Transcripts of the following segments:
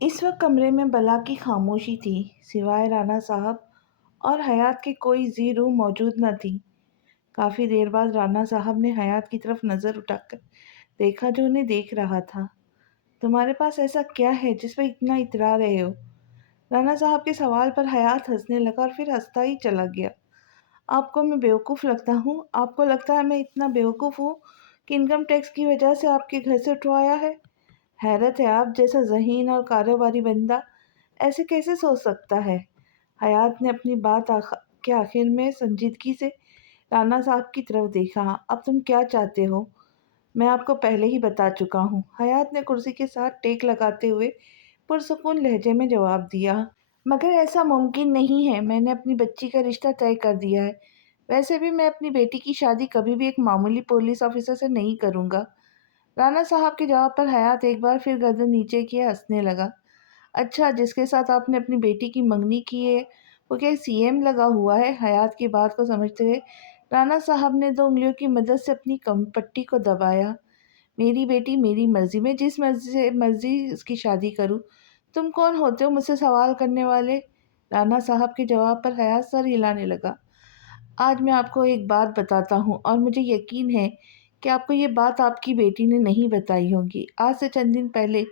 اس وقت کمرے میں بلا کی خاموشی تھی، سوائے رانا صاحب اور حیات کے کوئی زی روح موجود نہ تھی۔ کافی دیر بعد رانا صاحب نے حیات کی طرف نظر اٹھا کر دیکھا جو انہیں دیکھ رہا تھا۔ تمہارے پاس ایسا کیا ہے جس پہ اتنا اترا رہے ہو؟ رانا صاحب کے سوال پر حیات ہنسنے لگا اور پھر ہنستا ہی چلا گیا۔ آپ کو میں بیوقوف لگتا ہوں؟ آپ کو لگتا ہے میں اتنا بیوقوف ہوں کہ انکم ٹیکس کی وجہ سے آپ کے گھر سے اٹھوایا ہے؟ حیرت ہے، آپ جیسا ذہین اور کاروباری بندہ ایسے کیسے سوچ سکتا ہے؟ حیات نے اپنی بات کے آخر میں سنجیدگی سے رانا صاحب کی طرف دیکھا۔ اب تم کیا چاہتے ہو؟ میں آپ کو پہلے ہی بتا چکا ہوں، حیات نے کرسی کے ساتھ ٹیک لگاتے ہوئے پرسکون لہجے میں جواب دیا۔ مگر ایسا ممکن نہیں ہے، میں نے اپنی بچی کا رشتہ طے کر دیا ہے۔ ویسے بھی میں اپنی بیٹی کی شادی کبھی بھی ایک معمولی پولیس آفیسر سے نہیں کروں گا۔ رانا صاحب کے جواب پر حیات ایک بار پھر گردن نیچے کیے ہنسنے لگا۔ اچھا، جس کے ساتھ آپ نے اپنی بیٹی کی منگنی کی ہے وہ کیا سی ایم لگا ہوا ہے؟ حیات کی بات کو سمجھتے ہوئے رانا صاحب نے دو انگلیوں کی مدد سے اپنی کم پٹی کو دبایا۔ میری بیٹی میری مرضی، میں جس مرضی اس کی شادی کروں۔ تم کون ہوتے ہو مجھ سے سوال کرنے والے؟ رانا صاحب کے جواب پر حیات سر ہلانے لگا۔ آج میں آپ کو ایک بات بتاتا ہوں اور مجھے یقین ہے کہ آپ کو یہ بات آپ کی بیٹی نے نہیں بتائی ہوگی۔ آج سے چند دن پہلے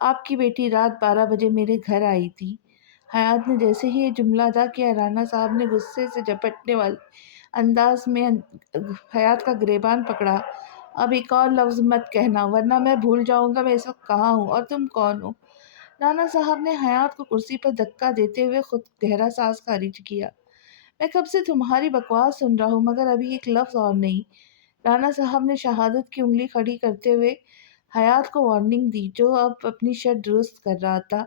آپ کی بیٹی رات 12 بجے میرے گھر آئی تھی۔ حیات نے جیسے ہی یہ جملہ ادا کیا، رانا صاحب نے غصے سے جھپٹنے والے انداز میں حیات کا گریبان پکڑا۔ اب ایک اور لفظ مت کہنا ورنہ میں بھول جاؤں گا میں اس وقت کہاں ہوں اور تم کون ہو۔ رانا صاحب نے حیات کو کرسی پر دھکا دیتے ہوئے خود گہرا سانس خارج کیا۔ میں کب سے تمہاری بکواس سن رہا ہوں مگر ابھی ایک لفظ اور نہیں۔ رانا صاحب نے شہادت کی انگلی کھڑی کرتے ہوئے حیات کو وارننگ دی جو اب اپنی شرٹ درست کر رہا تھا۔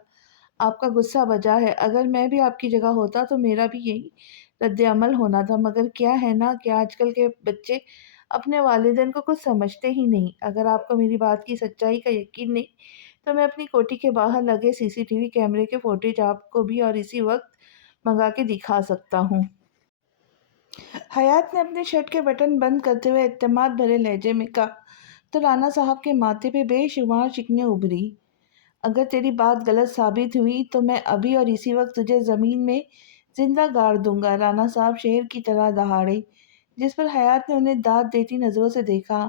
آپ کا غصہ بجا ہے، اگر میں بھی آپ کی جگہ ہوتا تو میرا بھی یہی رد عمل ہونا تھا، مگر کیا ہے نا کہ آج کل کے بچے اپنے والدین کو کچھ سمجھتے ہی نہیں۔ اگر آپ کو میری بات کی سچائی کا یقین نہیں تو میں اپنی کوٹھی کے باہر لگے سی سی ٹی وی کیمرے کے فوٹیج آپ کو بھی اور اسی وقت منگا کے دکھا سکتا ہوں۔ حیات نے اپنے شرٹ کے بٹن بند کرتے ہوئے اعتماد بھرے لہجے میں کہا تو رانا صاحب کے ماتھے پہ بے شمار شکنیں ابھری۔ اگر تیری بات غلط ثابت ہوئی تو میں ابھی اور اسی وقت تجھے زمین میں زندہ گاڑ دوں گا۔ رانا صاحب شیر کی طرح دہاڑے، جس پر حیات نے انہیں داد دیتی نظروں سے دیکھا۔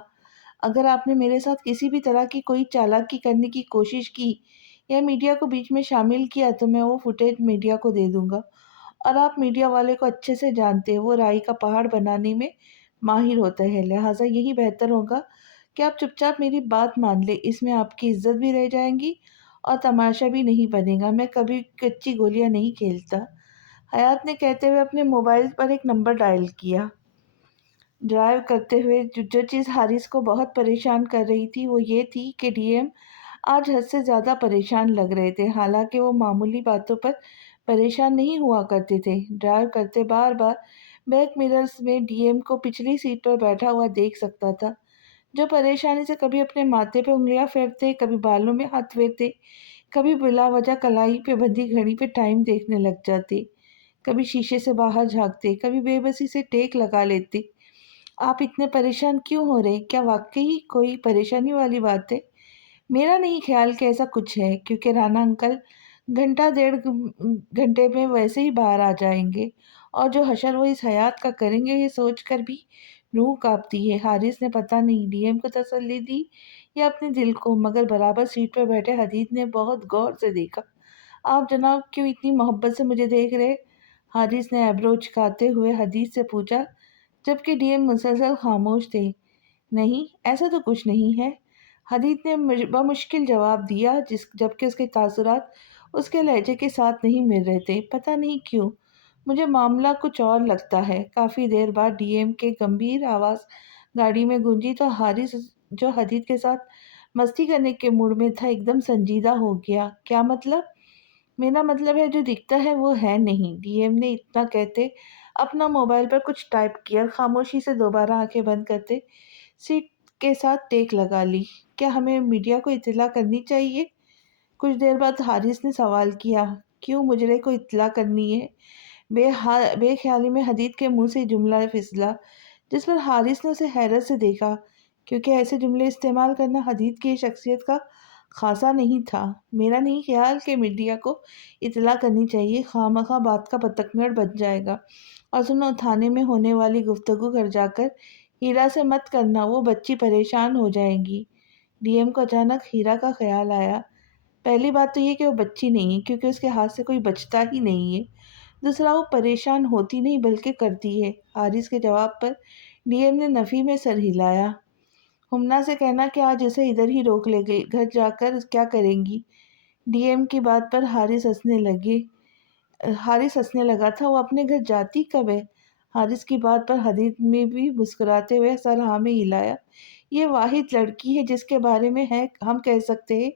اگر آپ نے میرے ساتھ کسی بھی طرح کی کوئی چالاکی کرنے کی کوشش کی یا میڈیا کو بیچ میں شامل کیا تو میں وہ فوٹیج میڈیا کو دے دوں گا، اور آپ میڈیا والے کو اچھے سے جانتے ہیں، وہ رائی کا پہاڑ بنانے میں ماہر ہوتا ہے، لہٰذا یہی بہتر ہوگا کہ آپ چپ چاپ میری بات مان لیں۔ اس میں آپ کی عزت بھی رہ جائے گی اور تماشا بھی نہیں بنے گا۔ میں کبھی کچی گولیاں نہیں کھیلتا، حیات نے کہتے ہوئے اپنے موبائل پر ایک نمبر ڈائل کیا۔ ڈرائیو کرتے ہوئے جو چیز حارث کو بہت پریشان کر رہی تھی وہ یہ تھی کہ ڈی ایم آج حد سے زیادہ پریشان لگ رہے تھے، حالانکہ وہ معمولی باتوں پر پریشان نہیں ہوا کرتے تھے۔ ڈرائیو کرتے بار بار بیک مررز میں ڈی ایم کو پچھلی سیٹ پر بیٹھا ہوا دیکھ سکتا تھا، جو پریشانی سے کبھی اپنے ماتھے پہ انگلیاں پھیرتے، کبھی بالوں میں ہاتھ پھیرتے، کبھی بلا وجہ کلائی پہ بندھی گھڑی پہ ٹائم دیکھنے لگ جاتے، کبھی شیشے سے باہر جھانکتے، کبھی بے بسی سے ٹیک لگا لیتے۔ آپ اتنے پریشان کیوں ہو رہے؟ کیا واقعی کوئی پریشانی والی بات ہے؟ میرا نہیں خیال کہ ایسا کچھ ہے، کیونکہ رانا انکل گھنٹہ 1.5 گھنٹے میں ویسے ہی باہر آ جائیں گے، اور جو حشر وہ اس حیات کا کریں گے یہ سوچ کر بھی روح کانپتی ہے۔ حارث نے پتہ نہیں ڈی ایم کو تسلی دی یا اپنے دل کو، مگر برابر سیٹ پر بیٹھے حدید نے بہت غور سے دیکھا۔ آپ جناب کیوں اتنی محبت سے مجھے دیکھ رہے؟ حارث نے ایبرو اچکاتے ہوئے حدید سے پوچھا، جبکہ ڈی ایم مسلسل خاموش تھے۔ نہیں، ایسا تو کچھ نہیں ہے، حدید نے بمشکل جواب دیا، جبکہ اس کے تاثرات اس کے لہجے کے ساتھ نہیں مل رہے تھے۔ پتہ نہیں کیوں مجھے معاملہ کچھ اور لگتا ہے۔ کافی دیر بعد ڈی ایم کے گمبھیر آواز گاڑی میں گونجی تو حارث جو حدید کے ساتھ مستی کرنے کے موڈ میں تھا ایک دم سنجیدہ ہو گیا۔ کیا مطلب؟ میرا مطلب ہے جو دکھتا ہے وہ ہے نہیں۔ ڈی ایم نے اتنا کہتے اپنا موبائل پر کچھ ٹائپ کیا، خاموشی سے دوبارہ آنکھیں بند کرتے سیٹ کے ساتھ ٹیک لگا لی۔ کیا ہمیں میڈیا کو اطلاع کرنی چاہیے؟ کچھ دیر بعد حارث نے سوال کیا۔ کیوں مجرے کو اطلاع کرنی ہے؟ بے خیالی میں حدید کے منہ سے جملہ پھسلا، جس پر حارث نے اسے حیرت سے دیکھا، کیونکہ ایسے جملے استعمال کرنا حدید کی شخصیت کا خاصا نہیں تھا۔ میرا نہیں خیال کہ میڈیا کو اطلاع کرنی چاہیے، خواہ بات کا پتنگڑ بن جائے گا۔ اور سنو، تھانے میں ہونے والی گفتگو گھر جا کر ہیرا سے مت کرنا، وہ بچی پریشان ہو جائے گی۔ ڈی ایم کو اچانک ہیرا کا خیال آیا۔ پہلی بات تو یہ کہ وہ بچی نہیں ہے، کیونکہ اس کے ہاتھ سے کوئی بچتا ہی نہیں ہے۔ دوسرا، وہ پریشان ہوتی نہیں بلکہ کرتی ہے۔ حارث کے جواب پر ڈی ایم نے نفی میں سر ہلایا۔ ہمنا سے کہنا کہ آج اسے ادھر ہی روک لے گئی، گھر جا کر کیا کریں گی؟ ڈی ایم کی بات پر حارث ہنسنے لگا تھا۔ وہ اپنے گھر جاتی کب ہے؟ حارث کی بات پر حدیث میں بھی مسکراتے ہوئے سر ہاں میں ہلایا۔ یہ واحد لڑکی ہے جس کے بارے میں ہم کہہ سکتے ہیں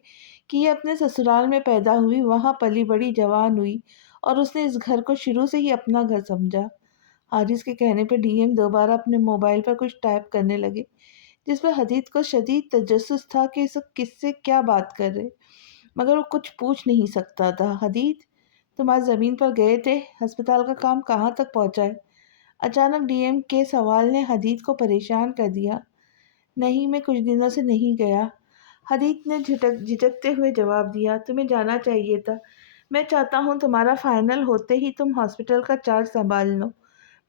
کہ یہ اپنے سسرال میں پیدا ہوئی، وہاں پلی بڑی، جوان ہوئی، اور اس نے اس گھر کو شروع سے ہی اپنا گھر سمجھا۔ حارث کے کہنے پر ڈی ایم دوبارہ اپنے موبائل پر کچھ ٹائپ کرنے لگے، جس پر حدیث کو شدید تجسس تھا کہ کس سے کیا بات کر رہے، مگر وہ کچھ پوچھ نہیں سکتا تھا۔ حدیث، تم آج زمین پر گئے تھے، ہسپتال کا کام کہاں تک پہنچا ہے؟ اچانک ڈی ایم کے سوال نے حدیث کو پریشان کر دیا۔ نہیں، میں کچھ دنوں سے نہیں گیا، حدیث نے جھجکتے ہوئے جواب دیا۔ تمہیں جانا چاہیے تھا، میں چاہتا ہوں تمہارا فائنل ہوتے ہی تم ہاسپٹل کا چارج سنبھال لو۔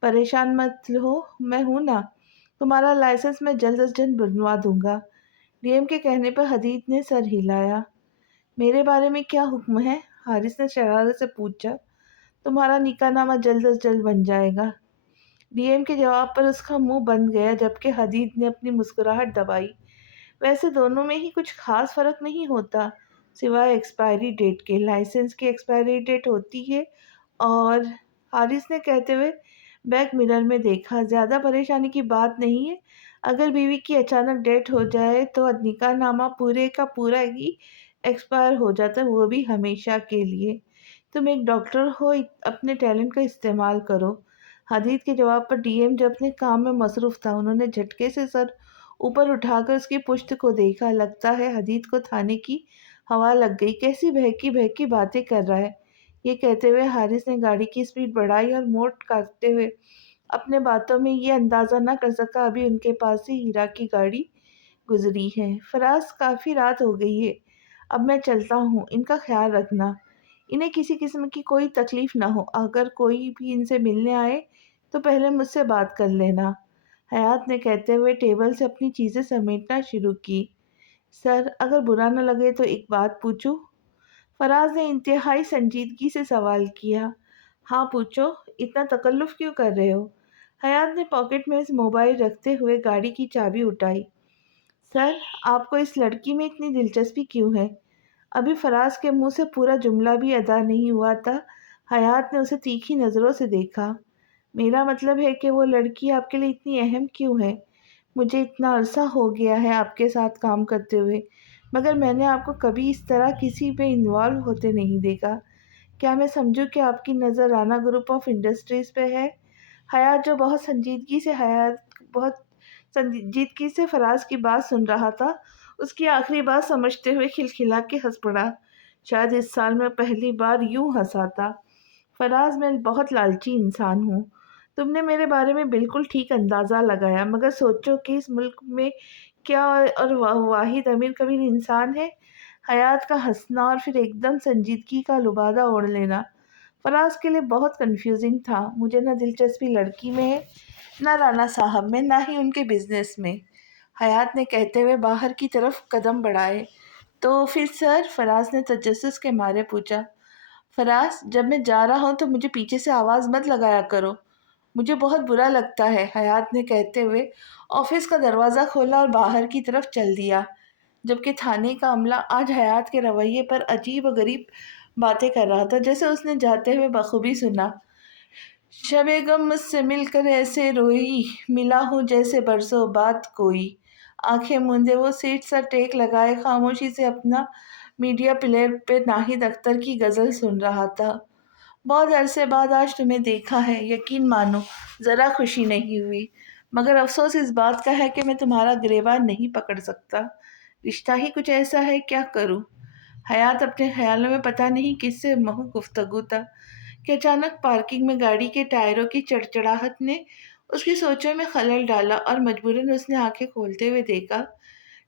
پریشان مت ہو، میں ہوں نا، تمہارا لائسنس میں جلد از جلد بنوا دوں گا۔ ڈی ایم کے کہنے پر حدیث نے سر ہلایا۔ میرے بارے میں کیا حکم ہے؟ حارث نے شرارت سے پوچھا۔ تمہارا نکاح نامہ جلد از جلد بن جائے گا۔ ڈی ایم کے جواب پر اس کا منہ بند گیا، جبکہ حدیث نے اپنی مسکراہٹ دبائی۔ ویسے دونوں میں ہی کچھ خاص فرق نہیں ہوتا، سوائے ایکسپائری ڈیٹ کے۔ لائسنس کی ایکسپائری ڈیٹ ہوتی ہے، اور حارث نے کہتے ہوئے بیک مرر میں دیکھا۔ زیادہ پریشانی کی بات نہیں ہے، اگر بیوی کی اچانک ڈیتھ ہو جائے تو نکاح نامہ پورے کا پورا ہی ایکسپائر ہو جاتا ہے، وہ بھی ہمیشہ کے لیے۔ تم ایک ڈاکٹر ہو، اپنے ٹیلنٹ کا استعمال کرو۔ حدیث کے جواب پر ڈی ایم جو اپنے کام میں مصروف تھا، انہوں نے جھٹکے سے سر اوپر اٹھا کر اس کی پشت کو دیکھا۔ لگتا ہے حدیث کو تھانے کی ہوا لگ گئی، کیسی بہکی بہکی باتیں کر رہا ہے۔ یہ کہتے ہوئے حارث نے گاڑی کی سپیڈ بڑھائی اور موڑ کاٹتے ہوئے اپنے باتوں میں یہ اندازہ نہ کر سکا ابھی ان کے پاس سے ہیرا کی گاڑی گزری ہے۔ فراز، کافی رات ہو گئی ہے، اب میں چلتا ہوں، ان کا خیال رکھنا، انہیں کسی قسم کی کوئی تکلیف نہ ہو، اگر کوئی بھی ان سے ملنے آئے تو پہلے مجھ سے بات کر لینا۔ حیات نے کہتے ہوئے ٹیبل سے اپنی چیزیں سمیٹنا شروع کی۔ سر، اگر برا نہ لگے تو ایک بات پوچھوں؟ فراز نے انتہائی سنجیدگی سے سوال کیا۔ ہاں پوچھو، اتنا تکلف کیوں کر رہے ہو؟ حیات نے پاکٹ میں موبائل رکھتے ہوئے گاڑی کی چابی اٹھائی۔ سر، آپ کو اس لڑکی میں اتنی دلچسپی کیوں ہے؟ ابھی فراز کے منہ سے پورا جملہ بھی ادا نہیں ہوا تھا، حیات نے اسے تیکھی نظروں سے دیکھا۔ میرا مطلب ہے کہ وہ لڑکی آپ کے لیے اتنی اہم کیوں ہے؟ مجھے اتنا عرصہ ہو گیا ہے آپ کے ساتھ کام کرتے ہوئے، مگر میں نے آپ کو کبھی اس طرح کسی پہ انوالو ہوتے نہیں دیکھا۔ کیا میں سمجھوں کہ آپ کی نظر رانا گروپ آف انڈسٹریز پہ ہے؟ حیات، جو بہت سنجیدگی سے فراز کی بات سن رہا تھا، اس کی آخری بات سمجھتے ہوئے کھلکھلا کے ہنس پڑا۔ شاید اس سال میں پہلی بار یوں ہنسا تھا۔ فراز، میں بہت لالچی انسان ہوں، تم نے میرے بارے میں بالکل ٹھیک اندازہ لگایا، مگر سوچو کہ اس ملک میں کیا اور واحد امیر کبیر انسان ہے؟ حیات کا ہنسنا اور پھر ایک دم سنجیدگی کا لبادہ اوڑھ لینا فراز کے لیے بہت کنفیوزنگ تھا۔ مجھے نہ دلچسپی لڑکی میں ہے، نہ رانا صاحب میں، نہ ہی ان کے بزنس میں، حیات نے کہتے ہوئے باہر کی طرف قدم بڑھائے۔ تو پھر سر؟ فراز نے تجسس کے مارے پوچھا۔ فراز، جب میں جا رہا ہوں تو مجھے پیچھے سے آواز مت لگایا کرو، مجھے بہت برا لگتا ہے، حیات نے کہتے ہوئے آفس کا دروازہ کھولا اور باہر کی طرف چل دیا، جبکہ تھانے کا عملہ آج حیات کے رویے پر عجیب و غریب باتیں کر رہا تھا، جیسے اس نے جاتے ہوئے بخوبی سنا۔ شب غم مجھ سے مل کر ایسے روئی، ملا ہوں جیسے برسوں بعد کوئی۔ آنکھیں موندے وہ سیٹ سر ٹیک لگائے خاموشی سے اپنا میڈیا پلیئر پہ ناہید اختر کی غزل سن رہا تھا۔ بہت عرصے بعد آج تمہیں دیکھا ہے، یقین مانو ذرا خوشی نہیں ہوئی، مگر افسوس اس بات کا ہے کہ میں تمہارا گریبان نہیں پکڑ سکتا، رشتہ ہی کچھ ایسا ہے، کیا کروں؟ حیات اپنے خیالوں میں پتہ نہیں کس سے محو گفتگو تھا کہ اچانک پارکنگ میں گاڑی کے ٹائروں کی چڑچڑاہٹ نے اس کی سوچوں میں خلل ڈالا اور مجبوراً اس نے آنکھیں کھولتے ہوئے دیکھا۔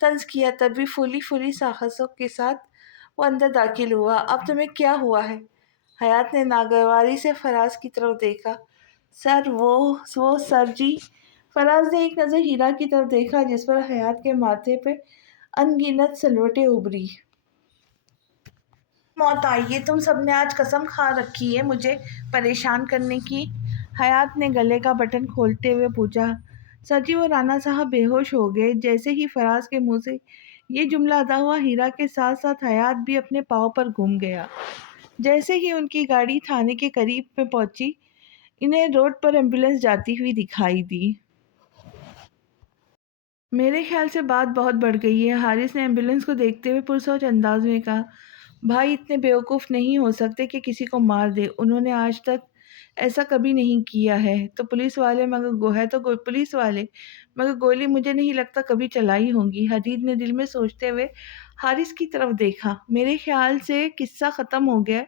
طنز کیا، تب بھی پھولی پھولی سانسوں کے ساتھ وہ اندر داخل ہوا۔ اب تمہیں کیا ہوا ہے؟ حیات نے ناگواری سے فراز کی طرف دیکھا۔ سر وہ سر جی۔ فراز نے ایک نظر ہیرا کی طرف دیکھا جس پر حیات کے ماتھے پہ ان گنت سلوٹیں ابھری۔ موت آئی ہے، تم سب نے آج قسم کھا رکھی ہے مجھے پریشان کرنے کی۔ حیات نے گلے کا بٹن کھولتے ہوئے پوچھا۔ سر جی، وہ رانا صاحب بے ہوش ہو گئے۔ جیسے ہی فراز کے منہ سے یہ جملہ ادا ہوا، ہیرا کے ساتھ ساتھ حیات بھی اپنے پاؤں پر گھوم گیا۔ جیسے ہی ان کی گاڑی تھانے کے قریب میں پہنچی، انہیں روڈ پر ایمبولینس جاتی ہوئی دکھائی دی۔ میرے خیال سے بات بہت بڑھ گئی ہے، حارث نے ایمبولینس کو دیکھتے ہوئے پرسوچ انداز میں کہا۔ بھائی اتنے بیوقوف نہیں ہو سکتے کہ کسی کو مار دے، انہوں نے آج تک ایسا کبھی نہیں کیا ہے۔ تو پولیس والے پولیس والے مگر گولی مجھے نہیں لگتا کبھی چلائی ہوگی۔ حدید نے دل میں سوچتے ہوئے حارث کی طرف دیکھا۔ میرے خیال سے قصہ ختم ہو گیا،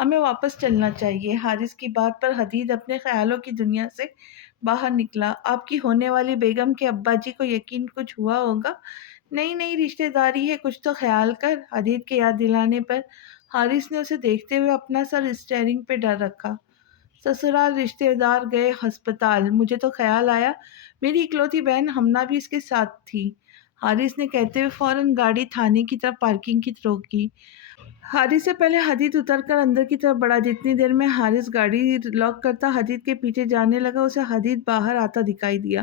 ہمیں واپس چلنا چاہیے۔ حارث کی بات پر حدید اپنے خیالوں کی دنیا سے باہر نکلا۔ آپ کی ہونے والی بیگم کے ابا جی کو یقین کچھ ہوا ہوگا۔ نئی رشتہ داری ہے، کچھ تو خیال کر۔ حدید کے یاد دلانے پر حارث نے اسے دیکھتے ہوئے اپنا سر اسٹیئرنگ پہ ڈال رکھا۔ سسرال رشتہ دار گئے ہسپتال، مجھے تو خیال آیا میری اکلوتی بہن ہمنا بھی اس کے ساتھ تھی، حارث نے کہتے ہوئے فوراً گاڑی تھانے کی طرف پارکنگ کی روکی۔ حارث سے پہلے حدید اتر کر اندر کی طرف بڑھا۔ جتنی دیر میں حارث گاڑی لاک کرتا حدید کے پیچھے جانے لگا، اسے حدید باہر آتا دکھائی دیا۔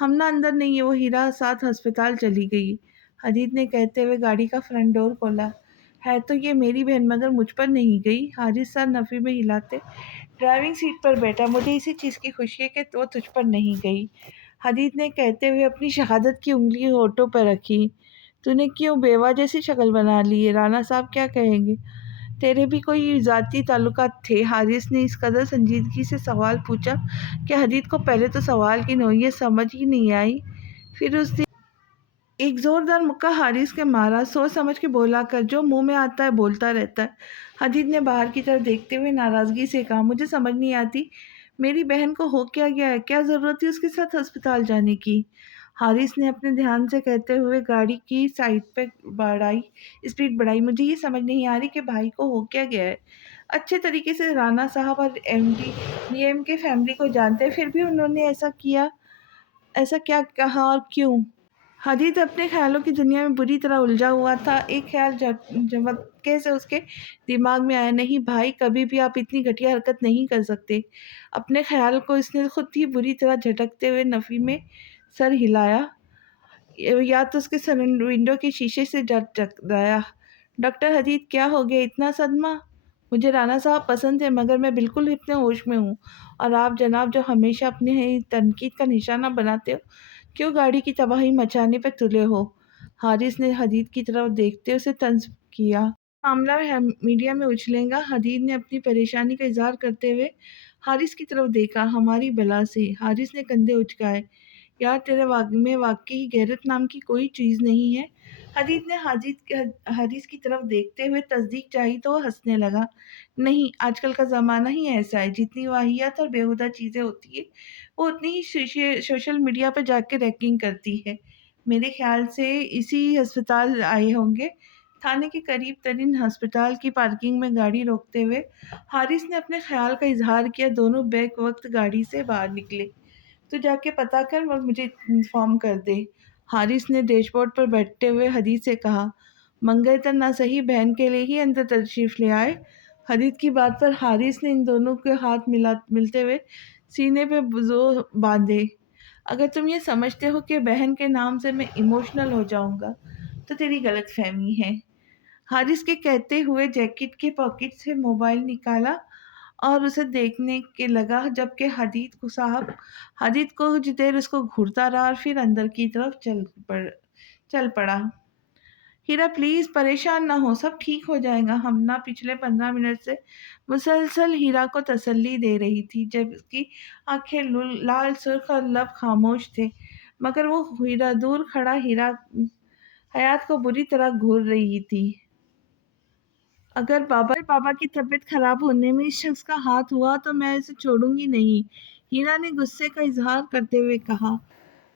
ہمنا اندر نہیں ہے، وہ ہیرا ساتھ ہسپتال چلی گئی، حدید نے کہتے ہوئے گاڑی کا فرنٹ ڈور کھولا۔ ہے تو یہ میری بہن مگر مجھ پر نہیں گئی، حارث سر نفی میں ہلاتے ڈرائیونگ سیٹ پر بیٹھا۔ مجھے اسی چیز کی خوشی ہے کہ وہ تجھ پر نہیں گئی، حدید نے کہتے ہوئے اپنی شہادت کی انگلی ہونٹوں پر رکھی۔ تو نے کیوں بیوہ جیسی شکل بنا لی ہے؟ رانا صاحب کیا کہیں گے؟ تیرے بھی کوئی ذاتی تعلقات تھے؟ حارث نے اس قدر سنجیدگی سے سوال پوچھا کہ حدید کو پہلے تو سوال کی نوعیت سمجھ ہی نہیں آئی۔ پھر اس نے ایک زوردار مکہ حارث کے مارا۔ سوچ سمجھ کے بولا کر، جو منہ میں آتا ہے بولتا رہتا ہے، حدید نے باہر کی طرف دیکھتے ہوئے ناراضگی سے کہا۔ مجھے سمجھ نہیں آتی میری بہن کو ہو کیا گیا ہے، کیا ضرورت تھی اس کے ساتھ ہسپتال جانے کی؟ حارث نے اپنے دھیان سے کہتے ہوئے گاڑی کی اسپیڈ بڑھائی۔ مجھے یہ سمجھ نہیں آ رہی کہ بھائی کو ہو کیا گیا ہے۔ اچھے طریقے سے رانا صاحب اور ڈی ایم کے فیملی کو جانتے ہیں، پھر بھی انہوں نے ایسا کیا کہا اور کیوں؟ حدید اپنے خیالوں کی دنیا میں بری طرح الجھا ہوا تھا۔ ایک خیال جھٹکے سے اس کے دماغ میں آیا۔ نہیں بھائی، کبھی بھی آپ اتنی گھٹیا حرکت نہیں کر سکتے۔ اپنے خیال کو اس نے خود ہی بری طرح جھٹکتے ہوئے نفی میں سر ہلایا، یا تو اس کے ونڈو کے شیشے سے ٹکرایا۔ ڈاکٹر حدید، کیا ہو گیا؟ اتنا صدمہ؟ مجھے رانا صاحب پسند ہے مگر میں بالکل اپنے ہوش میں ہوں، اور آپ جناب جو ہمیشہ اپنے تنقید کا نشانہ بناتے ہو، کیوں گاڑی کی تباہی مچانے پہ تلے ہو؟ حارث نے حدید کی طرف دیکھتے اسے طنز کیا۔ معاملہ میڈیا میں اچھلے گا۔ حدید نے اپنی پریشانی کا اظہار کرتے ہوئے حارث کی طرف دیکھا۔ ہماری بلا سے؟ حارث نے کندھے اچکائے۔ یار تیرے میں واقعی غیرت نام کی کوئی چیز نہیں ہے؟ حدید نے حارث کی طرف دیکھتے ہوئے تصدیق چاہی تو وہ ہنسنے لگا۔ نہیں، آج کل کا زمانہ ہی ایسا ہے، جتنی واہیات اور بیہودہ چیزیں ہوتی ہیں وہ اتنی ہی سوشل میڈیا پہ جا کے ریکنگ کرتی ہے۔ میرے خیال سے اسی ہسپتال آئے ہوں گے۔ تھانے کے قریب ترین ہسپتال کی پارکنگ میں گاڑی روکتے ہوئے حارث نے اپنے خیال کا اظہار کیا۔ دونوں بیک وقت گاڑی سے باہر نکلے۔ تو جا کے پتہ کر اور مجھے انفارم کر دے، حارث نے ڈیش بورڈ پر بیٹھتے ہوئے حدید سے کہا۔ منگیتر نہ صحیح بہن کے لیے ہی اندر تشریف لے آئے۔ حدید کی بات پر حارث نے ان دونوں کے ہاتھ ملتے ہوئے سینے پہ زور باندھے۔ اگر تم یہ سمجھتے ہو کہ بہن کے نام سے میں ایموشنل ہو جاؤں گا تو تیری غلط فہمی ہے۔ حارث کے کہتے ہوئے جیکٹ کے پاکٹ سے موبائل نکالا اور اسے دیکھنے کے لگا، جبکہ حدید کچھ دیر اس کو گھورتا رہا اور پھر اندر کی طرف چل پڑا۔ ہیرا پلیز پریشان نہ ہو، سب ٹھیک ہو جائے گا، ہمنا پچھلے 15 منٹ سے مسلسل ہیرا کو تسلی دے رہی تھی، جب اس کی آنکھیں لال سرخ اور لب خاموش تھے، مگر وہ ہیرا دور کھڑا حیات کو بری طرح گھور رہی تھی۔ اگر بابا کی طبیعت خراب ہونے میں اس شخص کا ہاتھ ہوا تو میں اسے چھوڑوں گی نہیں، ہیرا نے غصے کا اظہار کرتے ہوئے کہا۔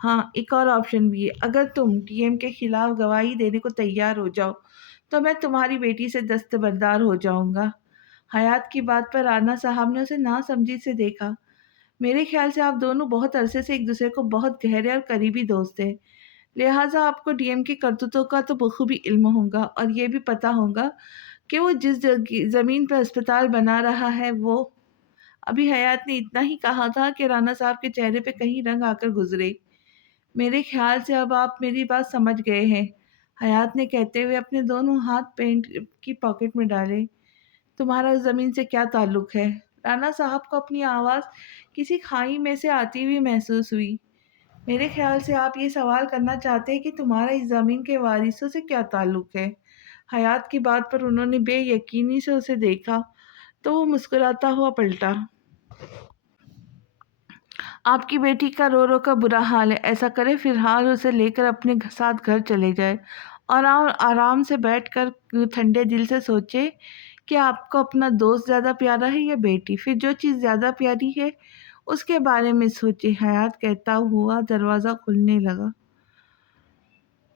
ہاں، ایک اور آپشن بھی ہے، اگر تم ڈی ایم کے خلاف گواہی دینے کو تیار ہو جاؤ تو میں تمہاری بیٹی سے دستبردار ہو جاؤں گا۔ حیات کی بات پر رانا صاحب نے اسے نا سمجھی سے دیکھا۔ میرے خیال سے آپ دونوں بہت عرصے سے ایک دوسرے کو بہت گہرے اور قریبی دوست ہیں، لہٰذا آپ کو ڈی ایم کی کرتوتوں کا تو بخوبی علم ہوگا اور یہ بھی پتا ہوگا کہ وہ جس زمین پر اسپتال بنا رہا ہے وہ… ابھی حیات نے اتنا ہی کہا تھا کہ رانا صاحب کے چہرے پہ کہیں رنگ آ کر گزرے۔ میرے خیال سے اب آپ میری بات سمجھ گئے ہیں، حیات نے کہتے ہوئے اپنے دونوں ہاتھ پینٹ کی پاکٹ میں ڈالے۔ تمہارا اس زمین سے کیا تعلق ہے؟ رانا صاحب کو اپنی آواز کسی کھائی میں سے آتی ہوئی محسوس ہوئی۔ میرے خیال سے آپ یہ سوال کرنا چاہتے ہیں کہ تمہارا اس زمین کے وارثوں سے کیا تعلق ہے۔ حیات کی بات پر انہوں نے بے یقینی سے اسے دیکھا تو وہ مسکراتا ہوا پلٹا۔ آپ کی بیٹی کا رو رو کا برا حال ہے، ایسا کرے فی الحال اسے لے کر اپنے ساتھ گھر چلے جائے اور آرام سے بیٹھ کر ٹھنڈے دل سے سوچے کہ آپ کو اپنا دوست زیادہ پیارا ہے یا بیٹی، پھر جو چیز زیادہ پیاری ہے اس کے بارے میں سوچے۔ حیات کہتا ہوا دروازہ کھلنے لگا۔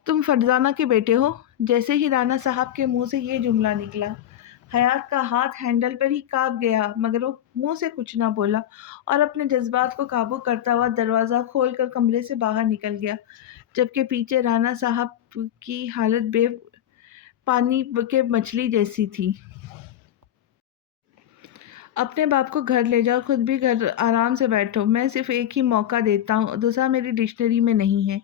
تم فرزانہ کے بیٹے ہو؟ جیسے ہی رانا صاحب کے منہ سے یہ جملہ نکلا، حیات کا ہاتھ ہینڈل پر ہی کانپ گیا، مگر وہ منہ سے کچھ نہ بولا اور اپنے جذبات کو قابو کرتا ہوا دروازہ کھول کر کمرے سے باہر نکل گیا، جبکہ پیچھے رانا صاحب کی حالت بے پانی کے مچھلی جیسی تھی۔ اپنے باپ کو گھر لے جاؤ، خود بھی گھر آرام سے بیٹھو، میں صرف ایک ہی موقع دیتا ہوں، دوسرا میری ڈکشنری میں نہیں ہے۔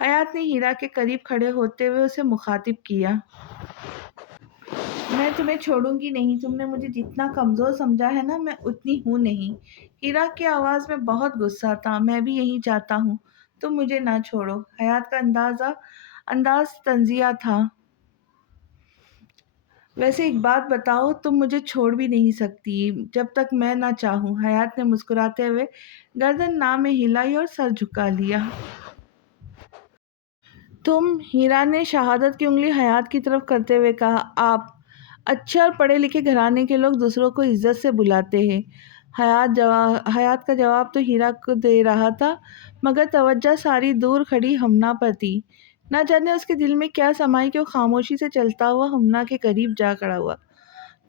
حیات نے ہیرا کے قریب کھڑے ہوتے ہوئے اسے مخاطب کیا۔ میں تمہیں چھوڑوں گی نہیں، تم نے مجھے جتنا کمزور سمجھا ہے نا میں اتنی ہوں نہیں۔ ہیرا کی آواز میں بہت غصہ تھا۔ میں بھی یہی چاہتا ہوں، تم مجھے نہ چھوڑو۔ حیات کا انداز طنزیہ تھا۔ ویسے ایک بات بتاؤ، تم مجھے چھوڑ بھی نہیں سکتی جب تک میں نہ چاہوں۔ حیات نے مسکراتے ہوئے گردن نہ میں ہلائی اور سر جھکا لیا۔ تم؟ ہیرا نے شہادت کی انگلی حیات کی طرف کرتے ہوئے کہا۔ آپ اچھے اور پڑھے لکھے گھرانے کے لوگ دوسروں کو عزت سے بلاتے ہیں۔ حیات کا جواب تو ہیرا کو دے رہا تھا، مگر توجہ ساری دور کھڑی ہمنا پر تھی۔ نہ جانے اس کے دل میں کیا سمائی کہ وہ خاموشی سے چلتا ہوا ہمنا کے قریب جا کھڑا ہوا۔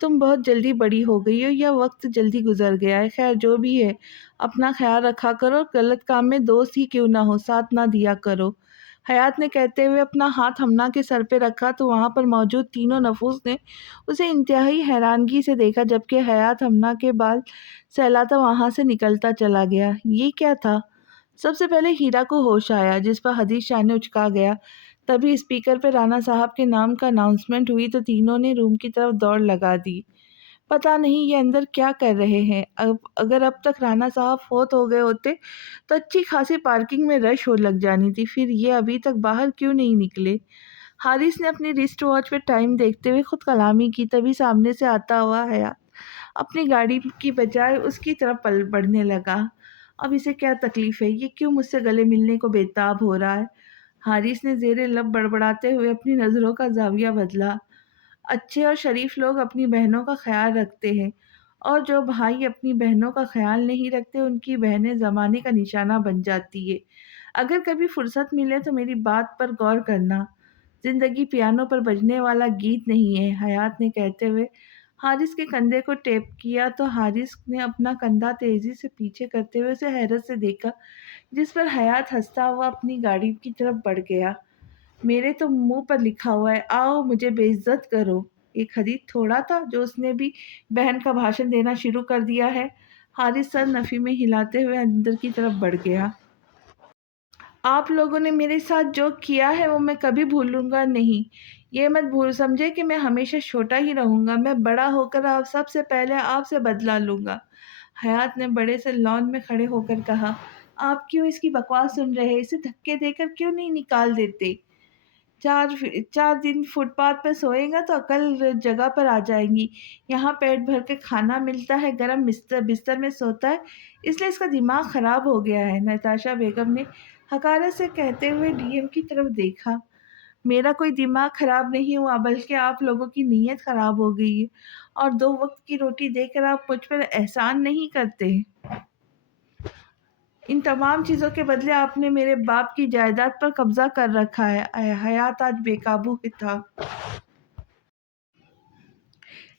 تم بہت جلدی بڑی ہو گئی ہو یا وقت جلدی گزر گیا ہے، خیر جو بھی ہے اپنا خیال رکھا کرو، غلط کام میں دوست ہی کیوں نہ ہو ساتھ نہ دیا کرو۔ حیات نے کہتے ہوئے اپنا ہاتھ ہمنا کے سر پہ رکھا تو وہاں پر موجود تینوں نفوس نے اسے انتہائی حیرانگی سے دیکھا، جبکہ حیات ہمنا کے بال سہلاتا وہاں سے نکلتا چلا گیا۔ یہ کیا تھا؟ سب سے پہلے ہیرا کو ہوش آیا، جس پر حدیث شانے اچکا گیا۔ تبھی اسپیکر پہ رانا صاحب کے نام کا اناؤنسمنٹ ہوئی تو تینوں نے روم کی طرف دوڑ لگا دی۔ پتہ نہیں یہ اندر کیا کر رہے ہیں۔ اگر اب تک رانا صاحب فوت ہو گئے ہوتے تو اچھی خاصی پارکنگ میں رش ہو لگ جانی تھی، پھر یہ ابھی تک باہر کیوں نہیں نکلے؟ حارث نے اپنی رسٹ واچ پہ ٹائم دیکھتے ہوئے خود کلامی کی، تبھی سامنے سے آتا ہوا حیات اپنی گاڑی کی بجائے اس کی طرف بڑھنے لگا۔ اب اسے کیا تکلیف ہے؟ یہ کیوں مجھ سے گلے ملنے کو بےتاب ہو رہا ہے؟ حارث نے زیر لب بڑبڑاتے ہوئے اپنی نظروں کا زاویہ بدلا۔ اچھے اور شریف لوگ اپنی بہنوں کا خیال رکھتے ہیں، اور جو بھائی اپنی بہنوں کا خیال نہیں رکھتے ان کی بہنیں زمانے کا نشانہ بن جاتی ہے۔ اگر کبھی فرصت ملے تو میری بات پر غور کرنا، زندگی پیانو پر بجنے والا گیت نہیں ہے۔ حیات نے کہتے ہوئے حارث کے کندھے کو ٹیپ کیا تو حارث نے اپنا کندھا تیزی سے پیچھے کرتے ہوئے اسے حیرت سے دیکھا، جس پر حیات ہنستا ہوا اپنی گاڑی کی طرف بڑھ گیا۔ میرے تو منہ پر لکھا ہوا ہے، آؤ مجھے بے عزت کرو۔ ایک حدیث تھوڑا تھا جو اس نے بھی بہن کا بھاشن دینا شروع کر دیا ہے۔ حارث سر نفی میں ہلاتے ہوئے اندر کی طرف بڑھ گیا۔ آپ لوگوں نے میرے ساتھ جو کیا ہے وہ میں کبھی بھولوں گا نہیں۔ یہ مت سمجھے کہ میں ہمیشہ چھوٹا ہی رہوں گا، میں بڑا ہو کر آپ سب سے پہلے آپ سے بدلہ لوں گا۔ حیات نے بڑے سے لان میں کھڑے ہو کر کہا۔ آپ کیوں اس کی بکواس سن رہے؟ اسے دھکے دے کر کیوں نہیں نکال دیتے؟ 4 دن فٹ پاتھ پر سوئے گا تو عقل جگہ پر آ جائیں گی۔ یہاں پیٹ بھر کے کھانا ملتا ہے، گرم بستر میں سوتا ہے، اس لیے اس کا دماغ خراب ہو گیا ہے۔ نتاشا بیگم نے حقارت سے کہتے ہوئے ڈی ایم کی طرف دیکھا۔ میرا کوئی دماغ خراب نہیں ہوا، بلکہ آپ لوگوں کی نیت خراب ہو گئی ہے، اور 2 وقت کی روٹی دے کر آپ مجھ پر احسان نہیں کرتے۔ ان تمام چیزوں کے بدلے آپ نے میرے باپ کی جائیداد پر قبضہ کر رکھا ہے۔ حیات آج بے قابو تھا۔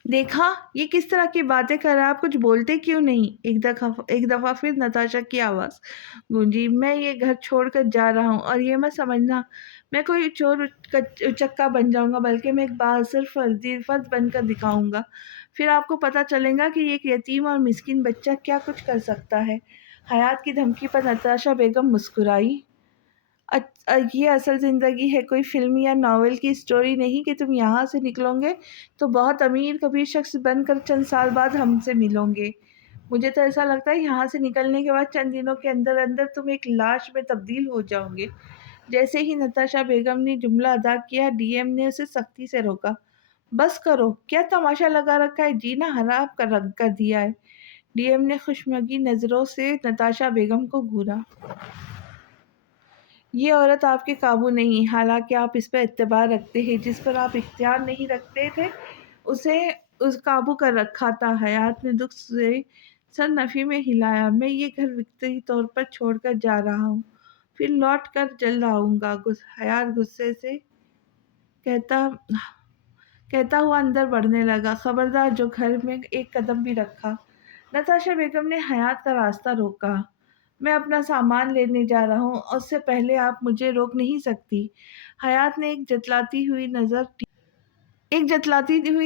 دیکھا یہ کس طرح کی باتیں کر رہا ہے، آپ کچھ بولتے کیوں نہیں؟ ایک دفعہ پھر نتاشا کی آواز گونجی، میں یہ گھر چھوڑ کر جا رہا ہوں، اور یہ مت سمجھنا میں کوئی چور چکا بن جاؤں گا، بلکہ میں ایک بااثر فرد بن کر دکھاؤں گا۔ پھر آپ کو پتہ چلے گا کہ ایک یتیم اور مسکین بچہ کیا کچھ کر سکتا ہے۔ حیات کی دھمکی پر نتاشا بیگم مسکرائی۔ یہ اصل زندگی ہے، کوئی فلم یا ناول کی سٹوری نہیں کہ تم یہاں سے نکلو گے تو بہت امیر کبیر شخص بن کر چند سال بعد ہم سے ملوں گے۔ مجھے تو ایسا لگتا ہے یہاں سے نکلنے کے بعد چند دنوں کے اندر اندر تم ایک لاش میں تبدیل ہو جاؤ گے۔ جیسے ہی نتاشا بیگم نے جملہ ادا کیا، ڈی ایم نے اسے سختی سے روکا۔ بس کرو، کیا تماشا لگا رکھا ہے، جینا حرام کر دیا ہے۔ ڈی ایم نے خشمگی نظروں سے نتاشا بیگم کو گھورا۔ یہ عورت آپ کے قابو نہیں، حالانکہ آپ اس پر اعتبار رکھتے ہیں۔ جس پر آپ اختیار نہیں رکھتے تھے اسے اس قابو کر رکھا تھا۔ حیات نے دکھ سے سر نفی میں ہلایا۔ میں یہ گھر وقتی طور پر چھوڑ کر جا رہا ہوں، پھر لوٹ کر جلد آؤں گا۔ حیات غصے سے کہتا ہوا اندر بڑھنے لگا۔ خبردار جو گھر میں ایک قدم بھی رکھا۔ نتاشا بیگم نے حیات کا راستہ روکا۔ میں اپنا سامان لینے جا رہا ہوں، اس سے پہلے آپ مجھے روک نہیں سکتی۔ حیات نے ایک جتلاتی ہوئی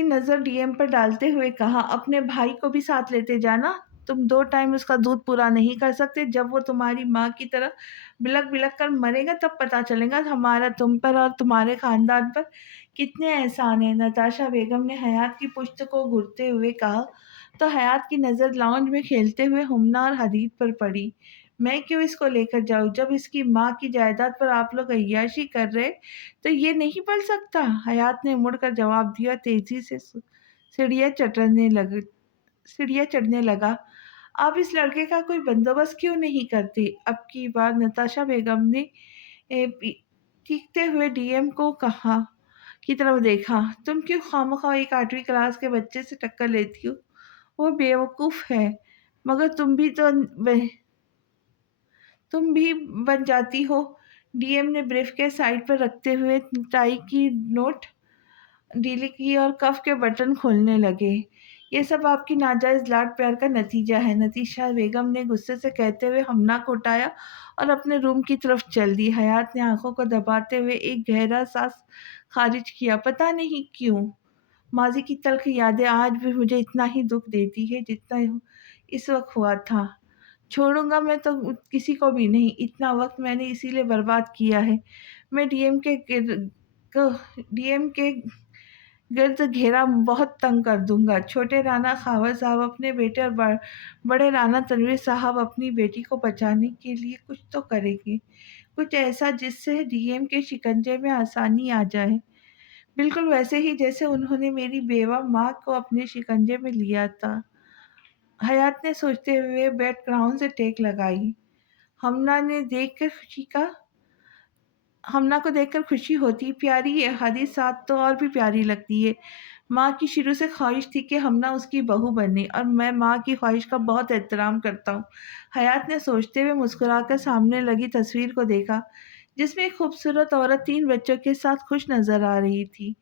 نظر ڈی ایم پر ڈالتے ہوئے کہا، اپنے بھائی کو بھی ساتھ لیتے جانا۔ تم 2 ٹائم اس کا دودھ پورا نہیں کر سکتے۔ جب وہ تمہاری ماں کی طرح بلک بلک کر مرے گا تب پتہ چلے گا ہمارا تم پر اور تمہارے خاندان پر کتنے احسان ہیں۔ نتاشا بیگم نے حیات کی پشت کو گھورتے ہوئے کہا تو حیات کی نظر لاؤنج میں کھیلتے ہوئے ہمنا اور حدید پر پڑی۔ میں کیوں اس کو لے کر جاؤں؟ جب اس کی ماں کی جائیداد پر آپ لوگ عیاشی کر رہے تو یہ نہیں پڑ سکتا۔ حیات نے مڑ کر جواب دیا، تیزی سے سیڑھیاں چڑھنے لگا۔ آپ اس لڑکے کا کوئی بندوبست کیوں نہیں کرتے؟ اب کی بار نتاشا بیگم نے چیختے ہوئے ڈی ایم کی طرف دیکھا، تم کیوں خواہ ایک 8ویں کلاس کے بچے سے ٹکر لیتی ہو؟ وہ بیوقوف ہے، مگر تم بھی بن جاتی ہو۔ ڈی ایم نے بریف کیس سائڈ پر رکھتے ہوئے ٹائی کی نوٹ ڈھیلی کی اور کف کے بٹن کھولنے لگے۔ یہ سب آپ کی ناجائز لاڈ پیار کا نتیجہ ہے، نتاشا بیگم نے غصے سے کہتے ہوئے ہمنا کو اٹھایا اور اپنے روم کی طرف چل دی۔ حیات نے آنکھوں کو دباتے ہوئے ایک گہرا سانس خارج کیا۔ پتہ نہیں کیوں ماضی کی تلخ یادیں آج بھی مجھے اتنا ہی دکھ دیتی ہے جتنا اس وقت ہوا تھا۔ چھوڑوں گا میں تو کسی کو بھی نہیں۔ اتنا وقت میں نے اسی لیے برباد کیا ہے۔ میں ڈی ایم کے گرد گھیرا بہت تنگ کر دوں گا۔ چھوٹے رانا خاور صاحب اپنے بیٹے اور بڑے رانا تنویر صاحب اپنی بیٹی کو بچانے کے لیے کچھ تو کریں گے، کچھ ایسا جس سے ڈی ایم کے شکنجے میں آسانی آ جائے، بالکل ویسے ہی جیسے انہوں نے میری بیوہ ماں کو اپنے شکنجے میں لیا تھا۔ حیات نے سوچتے ہوئے بیک گراؤنڈ سے ٹیک لگائی۔ ہمنا کو دیکھ کر خوشی ہوتی، پیاری یہ حدیث ساتھ تو اور بھی پیاری لگتی ہے۔ ماں کی شروع سے خواہش تھی کہ ہمنا اس کی بہو بنے، اور میں ماں کی خواہش کا بہت احترام کرتا ہوں۔ حیات نے سوچتے ہوئے مسکرا کر سامنے لگی تصویر کو دیکھا، جس میں ایک خوبصورت عورت 3 بچوں کے ساتھ خوش نظر آ رہی تھی۔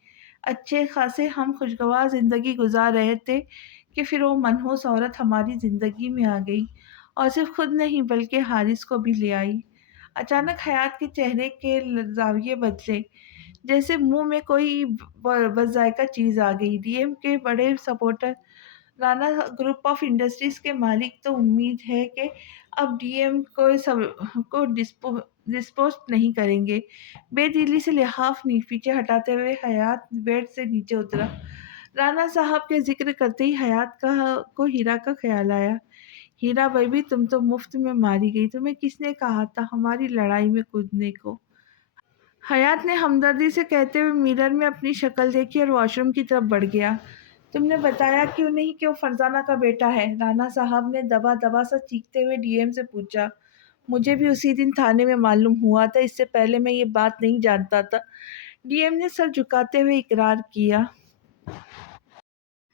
اچھے خاصے ہم خوشگوار زندگی گزار رہے تھے کہ پھر وہ منحوس عورت ہماری زندگی میں آ گئی، اور صرف خود نہیں بلکہ حارث کو بھی لے آئی۔ اچانک حیات کے چہرے کے زاویے بدلے، جیسے منہ میں کوئی بد ذائقہ چیز آ گئی۔ ڈی ایم کے بڑے supporter Rana group of industries کے مالک تو امید ہے کہ اب ڈی ایم کو ڈسپوز نہیں کریں گے۔ بے دلی سے لحاف پیچھے ہٹاتے ہوئے حیات بیڈ سے نیچے اترا۔ رانا صاحب کے ذکر کرتے ہی حیات کو ہیرا کا خیال آیا۔ ہیرا بیبی، تم تو مفت میں ماری گئی، تمہیں کس نے کہا تھا ہماری لڑائی میں کودنے کو؟ حیات نے ہمدردی سے کہتے ہوئے میرر میں اپنی شکل دیکھی اور واش روم کی طرف بڑھ گیا۔ تم نے بتایا کیوں نہیں کہ وہ فرزانہ کا بیٹا ہے؟ رانا صاحب نے دبا دبا سا چیختے ہوئے ڈی ایم سے پوچھا۔ مجھے بھی اسی دن تھانے میں معلوم ہوا تھا، اس سے پہلے میں یہ بات نہیں جانتا تھا۔ ڈی ایم نے سر جھکاتے ہوئے اقرار کیا۔